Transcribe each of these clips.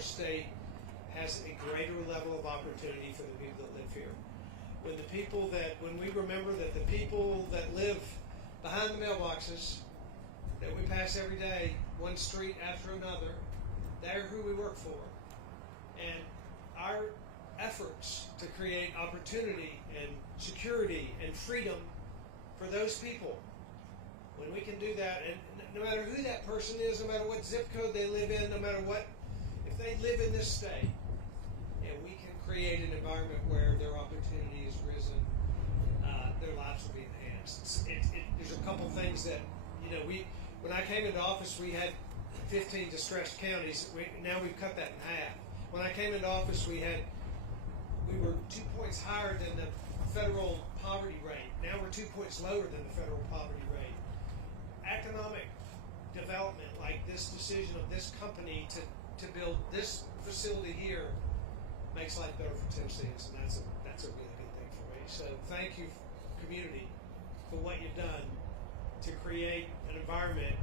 state has a greater level of opportunity for the people that live here. When we remember that the people that live behind the mailboxes that we pass every day, one street after another, they're who we work for. And our efforts to create opportunity and security and freedom for those people, when we can do that, and no matter who that person is, no matter what zip code they live in, no matter what, if they live in this state, and we can create an environment where their opportunity is risen, their lives will be enhanced. There's a couple things that, when I came into office, we had 15 distressed counties. Now we've cut that in half. When I came into office, we were 2 points higher than the federal poverty rate. Now we're 2 points lower than the federal poverty rate. Economic development, like this decision of this company to build this facility here, makes life better for Tennesseans, and that's a really good thing for me. So thank you, community, for what you've done to create an environment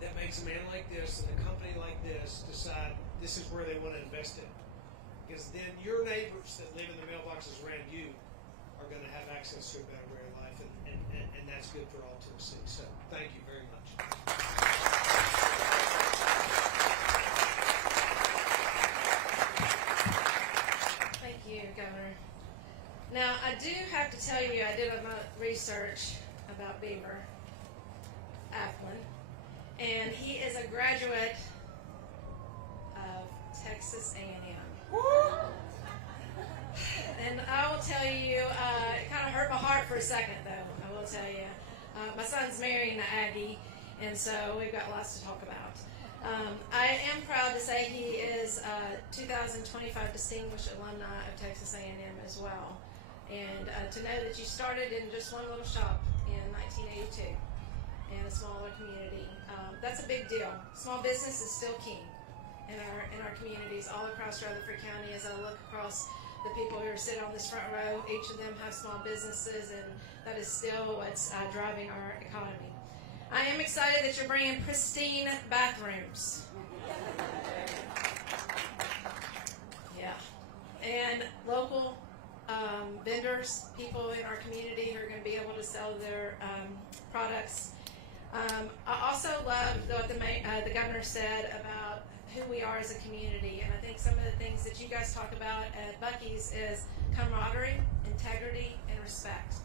that makes a man like this and a company like this decide this is where they want to invest in. Because then your neighbors that live in the mailboxes around you are going to have access to a better way of life, and that's good for all Tennessee. So thank you very much. Thank you, Governor. Now, I do have to tell you, I did my research about Beaver Applin, and he is a graduate of Texas A&M. And I will tell you, it kind of hurt my heart for a second, though, I will tell you. My son's marrying an Aggie, and so we've got lots to talk about. I am proud to say he is a 2025 Distinguished Alumni of Texas A&M as well. And to know that you started in just one little shop in 1982 in a smaller community, that's a big deal. Small business is still king in our communities all across Rutherford County. As I look across the people who are sitting on this front row, each of them have small businesses, and that is still what's driving our economy. I am excited that you're bringing pristine bathrooms. Yeah. And local vendors, people in our community who are going to be able to sell their products. I also love what the governor said about who we are as a community, and I think some of the things that you guys talk about at Buc-ee's is camaraderie, integrity, and respect.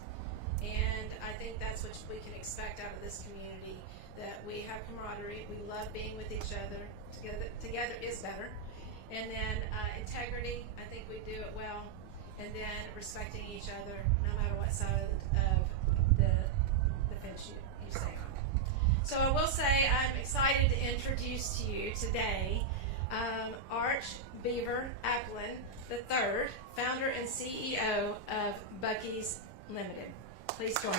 And I think that's what we can expect out of this community, that we have camaraderie, we love being with each other, together is better. And then integrity, I think we do it well. And then respecting each other, no matter what side of the fence you stay on. So I will say I'm excited to introduce to you today Arch Beaver Applin III, founder and CEO of Buc-ee's Limited. Please join me.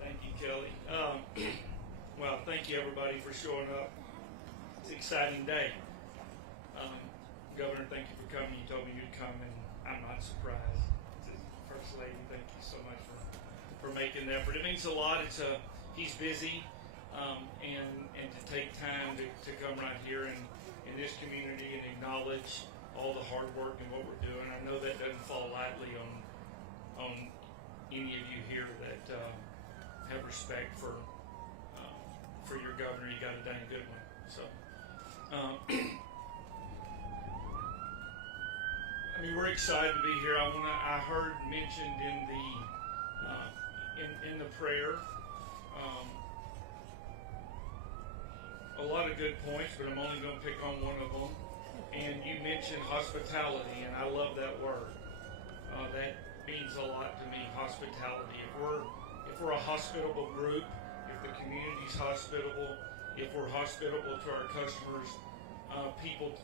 Thank you, Kelly. Well, thank you, everybody, for showing up. It's an exciting day. Governor, thank you for coming. You told me you'd come, and I'm not surprised. First Lady, thank you so much for making the effort. It means a lot. He's busy, and to take time to come right here in this community and acknowledge all the hard work and what we're doing. I know that doesn't fall lightly on any of you here that have respect for your governor. You got a dang good one. So, we're excited to be here. I heard mentioned in the prayer a lot of good points, but I'm only going to pick on one of them. And you mentioned hospitality, and I love that word. That means a lot to me. Hospitality. If we're a hospitable group, if the community's hospitable, if we're hospitable to our customers, people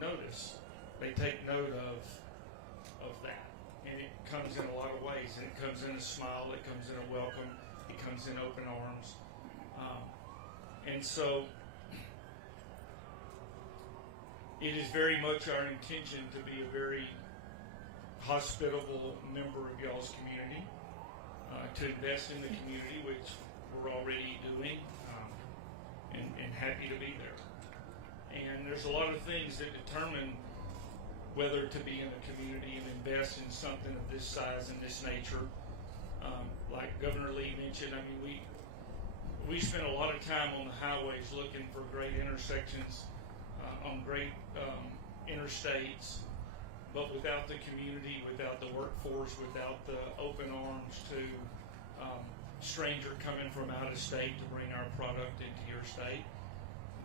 notice. They take note of that. And it comes in a lot of ways. And it comes in a smile, it comes in a welcome, it comes in open arms. And so it is very much our intention to be a very hospitable member of y'all's community, to invest in the community, which we're already doing, and happy to be there. And there's a lot of things that determine whether to be in a community and invest in something of this size and this nature. Like Governor Lee mentioned, I mean, we spend a lot of time on the highways looking for great intersections, on great interstates, but without the community, without the workforce, without the open arms to stranger coming from out of state to bring our product into your state,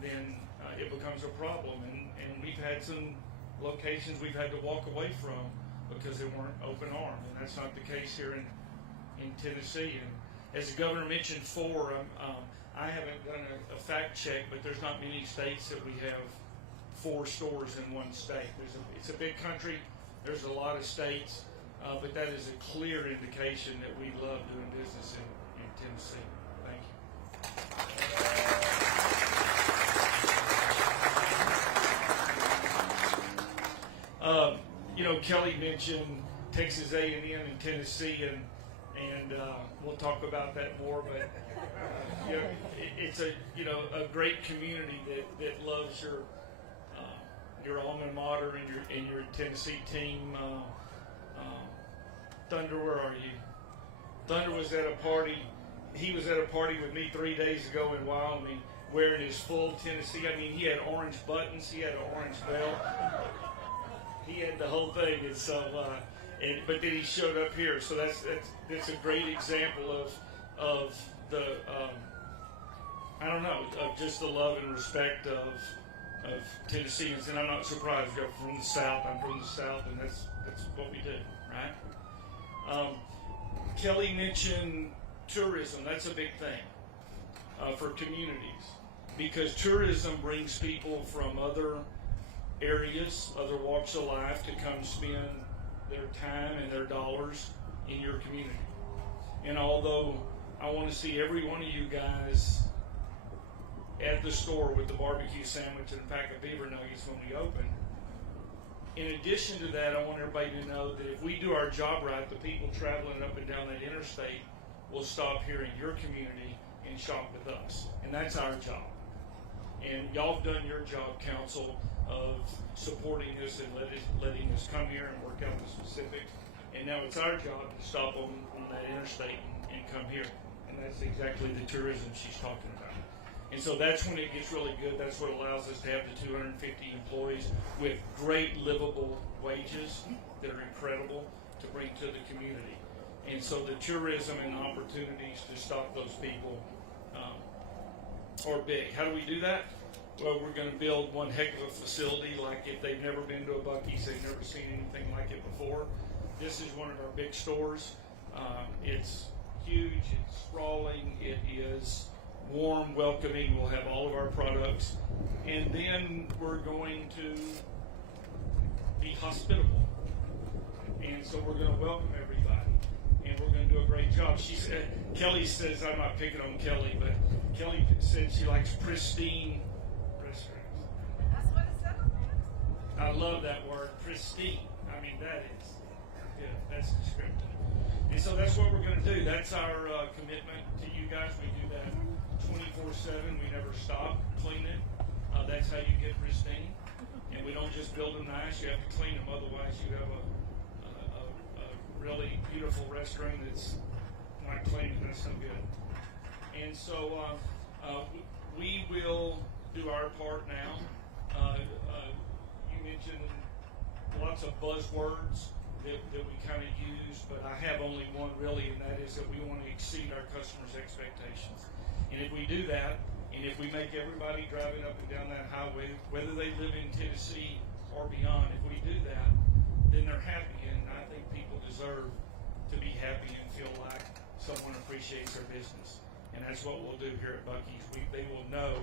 then it becomes a problem. And we've had some locations we've had to walk away from because they weren't open armed, and that's not the case here in Tennessee. And as the governor mentioned, I haven't done a fact check, but there's not many states that we have 4 stores in one state. It's a big country. There's a lot of states, but that is a clear indication that we love doing business in Tennessee. Thank you. Kelly mentioned Texas A&M and Tennessee, and we'll talk about that more. But it's a great community that loves your alma mater and your Tennessee team. Thunder, where are you? Thunder was at a party. He was at a party with me 3 days ago in Wyoming, wearing his full Tennessee. I mean, he had orange buttons. He had an orange belt. He had the whole thing, and so. But then he showed up here, so that's a great example of the of just the love and respect of Tennesseans. And I'm not surprised. You're from the South. I'm from the South, and that's what we do, right? Kelly mentioned tourism. That's a big thing for communities, because tourism brings people from other areas, other walks of life, to come spend their time and their dollars in your community. And although I want to see every one of you guys at the store with the barbecue sandwich and a pack of beaver nuggets when we open, in addition to that, I want everybody to know that if we do our job right, the people traveling up and down that interstate will stop here in your community and shop with us. And that's our job. And y'all have done your job, council, of supporting us and letting us come here and work out the specifics. And now it's our job to stop on that interstate and come here. And that's exactly the tourism she's talking about. And so that's when it gets really good. That's what allows us to have the 250 employees with great livable wages that are incredible to bring to the community. And so the tourism and opportunities to stop those people are big. How do we do that? Well, we're going to build one heck of a facility. Like, if they've never been to a Buc-ee's, they've never seen anything like it before. This is one of our big stores. It's huge, it's sprawling, it is warm, welcoming. We'll have all of our products. And then we're going to be hospitable. And so we're going to welcome everybody. And we're going to do a great job. Kelly says, I'm not picking on Kelly, but Kelly said she likes pristine restaurants. That's what it said on there? I love that word, pristine. I mean, that is good. That's descriptive. And so that's what we're going to do. That's our commitment to you guys. We do that 24/7. We never stop cleaning. That's how you get pristine. And we don't just build them nice. You have to clean them. Otherwise, you have a really beautiful restaurant that's not clean. That's no good. And so we will do our part now. You mentioned lots of buzzwords that we kind of use, but I have only one really, and that is that we want to exceed our customers' expectations. And if we do that, and if we make everybody driving up and down that highway, whether they live in Tennessee or beyond, if we do that, then they're happy. And I think people deserve to be happy and feel like someone appreciates their business. And that's what we'll do here at Buc-ee's. They will know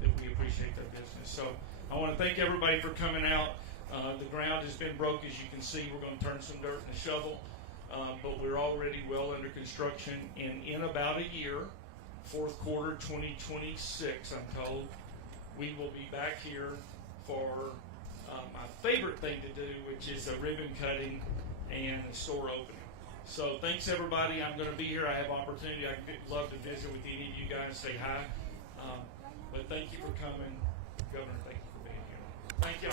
that we appreciate their business. So I want to thank everybody for coming out. The ground has been broke, as you can see. We're going to turn some dirt in a shovel, but we're already well under construction. And in about a year, fourth quarter 2026, I'm told, we will be back here for my favorite thing to do, which is a ribbon cutting and a store opening. So thanks everybody. I'm going to be here. I have opportunity. I'd love to visit with any of you guys, say hi. But thank you for coming. Governor, thank you for being here. Thank y'all.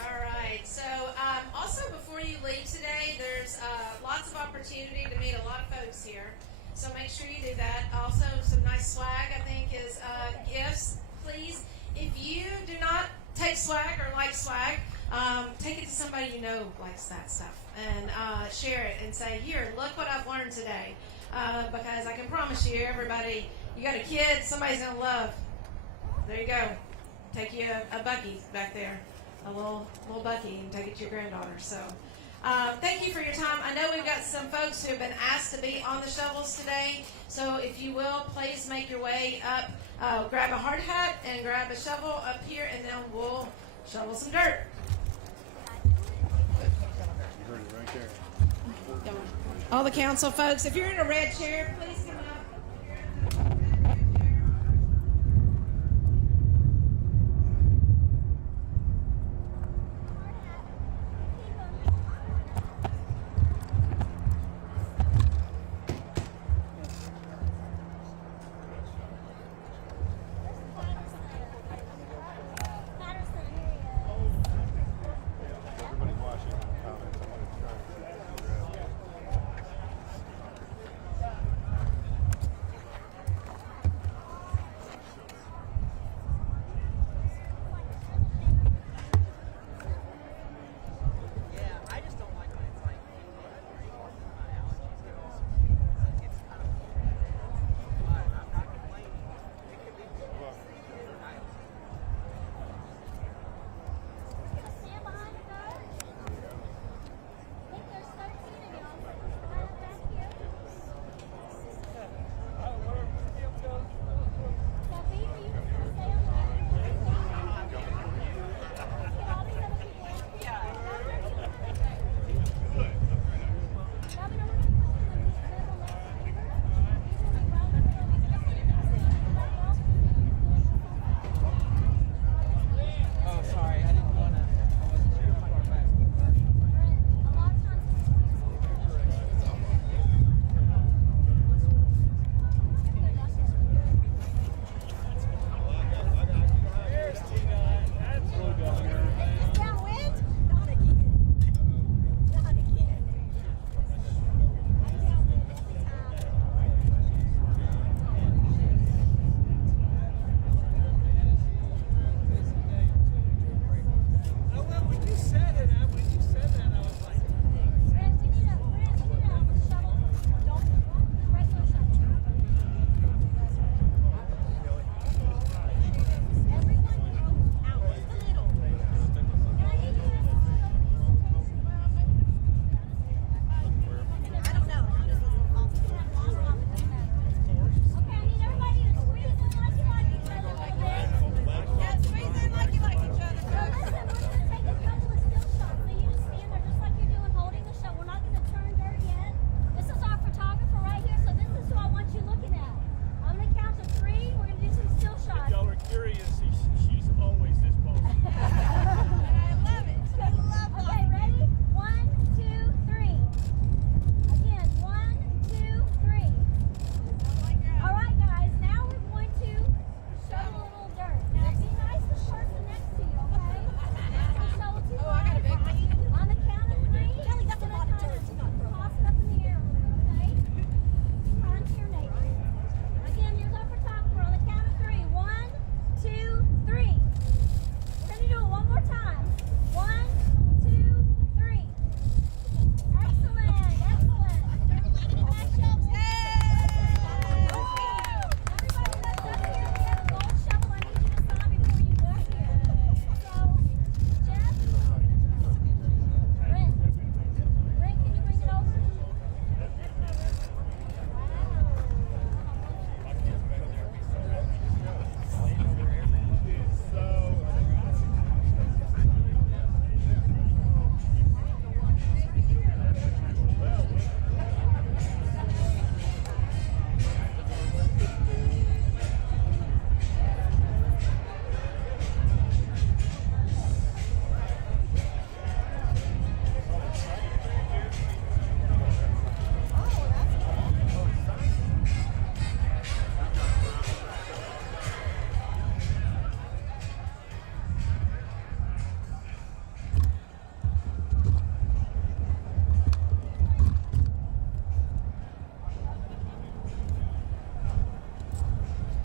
All right. So also before you leave today, there's lots of opportunity to meet a lot of folks here. So make sure you do that. Also, some nice swag, I think, is gifts. Please, if you do not take swag or like swag, take it to somebody you know likes that stuff and share it and say, here, look what I've learned today. Because I can promise you, everybody, you got a kid, somebody's going to love. There you go. Take you a Buc-ee back there, a little Buc-ee, and take it to your granddaughter. So thank you for your time. I know we've got some folks who have been asked to be on the shovels today. So if you will, please make your way up. Grab a hard hat and grab a shovel up here, and then we'll shovel some dirt. All the council folks, if you're in a red chair, please.